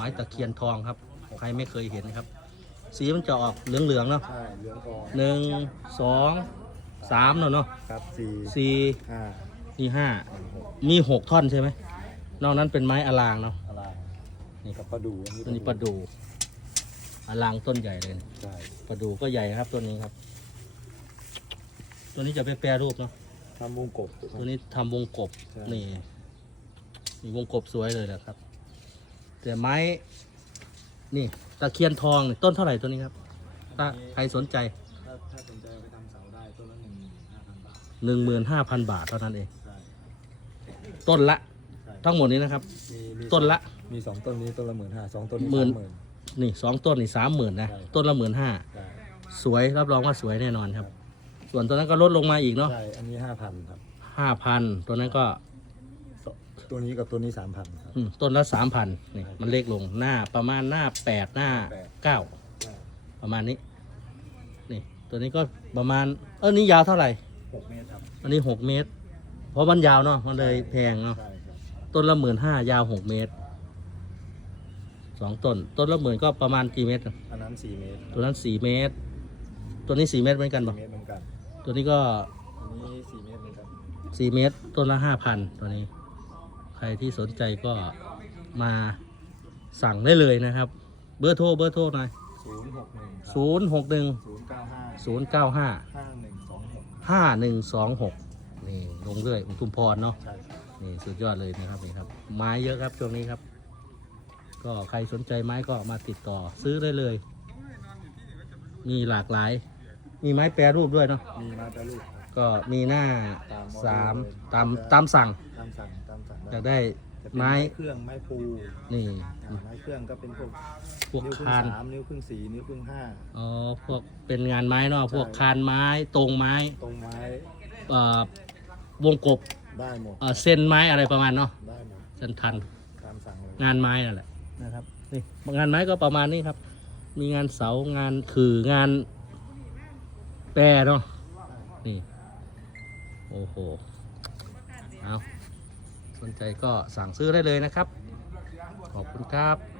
ม้ตะเคียนทองครับ ใครไม่เคยเห็นครับ สีมันจะออกเหลืองๆเนาะใช่เหลืองทองหนึ่งสองสามเนาะเนาะครับสี่สี่ห้านี่ห้าหนึ่งหกมีหกท่อนใช่ไหมนอกนั้นเป็นไม้อลางเนาะอะไรนี่ครับประดูอันนี้ตัวนี้ประดูอลางต้นใหญ่เลยใช่ประดูก็ใหญ่ครับต้นนี้ครับ ตัวนี้จะไปแปรรูปเนาะทำวงกบ ตัวนี้ทำวงกบใช่ นี่นี่วงกบสวยเลยนะครับ แต่ไม้ นี่ตะเคียนทองนี่ต้นเท่าไหร่ตัวนี้ครับ ถ้าใครสนใจถ้าถ้าสนใจเอาไปทำเสาได้ต้นละหนึ่งห้าพันบาทหนึ่งหมื่นห้าพันบาทเท่านั้นเอง ใช่ต้นละ ใช่ทั้งหมดนี้นะครับ มีมีต้นละ มีสองต้นนี้ต้นละหมื่นห้าสองต้นนี้หมื่น สามหมื่น นี่สองต้นนี่สามหมื่นนะ ใช่ ต้นละหมื่นห้า ใช่สวยรับรองว่าสวยแน่นอนครับ ส่วนตัวนั้นก็ลดลงมาอีกเนาะใช่อันนี้ห้าพันครับห้าพันตัวนั้นก็ ตัวนี้กับตัวนี้สามพันครับ อืมต้นละสามพันนี่มันเล็กลงหน้าประมาณหน้าแปดหน้าแปด เก้าใช่ประมาณนี้ นี่ ตัวนี้ก็ประมาณ เออนี่ยาวเท่าไหร่ หกเมตรครับอันนี้หกเมตร เพราะมันยาวเนาะมันเลยแพงเนาะ ใช่ครับต้นละหมื่นห้ายาวหกเมตรสองต้น ต้นละหมื่นก็ประมาณกี่เมตร อันนั้นสี่เมตรตัวนั้นสี่เมตร ตัวนี้สี่เมตรเหมือนกันสี่ปะเมตรเหมือนกันตัวนี้ก็อันนี้สี่เมตรเหมือนกันสี่เมตร ต้นละห้าพันตัวนี้ ใครที่สนใจก็มาสั่งได้เลยนะครับ เบอร์โทรเบอร์โทรหน่อยศูนย์หกหนึ่งศูนย์หกหนึ่งศูนย์เก้าห้าศูนย์เก้าห้าห้าหนึ่งสองหกห้าหนึ่งสองหกนี่ลงเรื่อยอุทุมพรเนาะใช่ครับนี่สุดยอดเลยนะครับนี่ครับ ไม้เยอะครับช่วงนี้ครับ ก็ใครสนใจไม้ก็มาติดต่อซื้อได้เลย มีหลากหลาย มีไม้แปรรูปด้วยเนาะมีมาแต่ลูกครับก็มีหน้าตามสามเลยตามตามสั่งตามสั่งตาม สั่งจะได้ได้จะเป็นไม้ไม้เครื่องไม้ปูนี่อ่าไม้เครื่องก็เป็นพวกพวกนิ้วครึ่งคานสามนิ้วครึ่งสี่นิ้วครึ่งห้าอ๋อพวกเป็นงานไม้เนาะพวกใช่คานไม้ตรงไม้ตรงไม้เอ่อวงกบได้หมดเอ่อเส้นไม้อะไรประมาณเนาะได้หมดเส้นทัน ตามสั่งเลยงานไม้นั่นแหละนะครับนี่งานไม้ก็ประมาณนี้ครับ มีงานเสางานคืองานแปรเนาะนี่โอ้โหเอา สนใจก็สั่งซื้อได้เลยนะครับ ขอบคุณครับ